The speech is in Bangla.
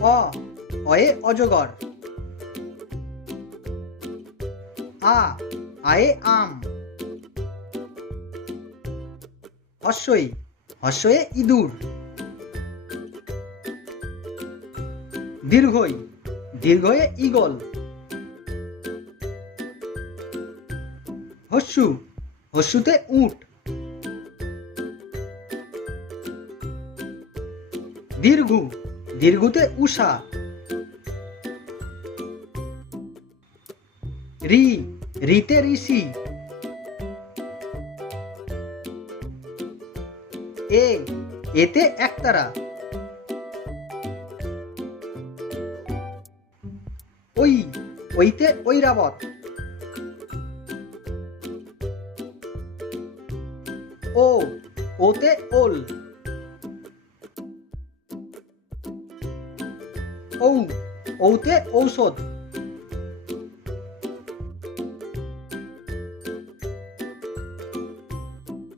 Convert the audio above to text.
অ অয়ে অজগর। আয়ে আম। হস্যয়ে ইঁদুর। দীর্ঘয়ে ঈগল। হস্যুতে উট। দীর্ঘুতে উষা। রিতে ঋষি। এতে একতারা। ওইতে ঐরাবত। ওতে ওল। ঔতে ঔষধ।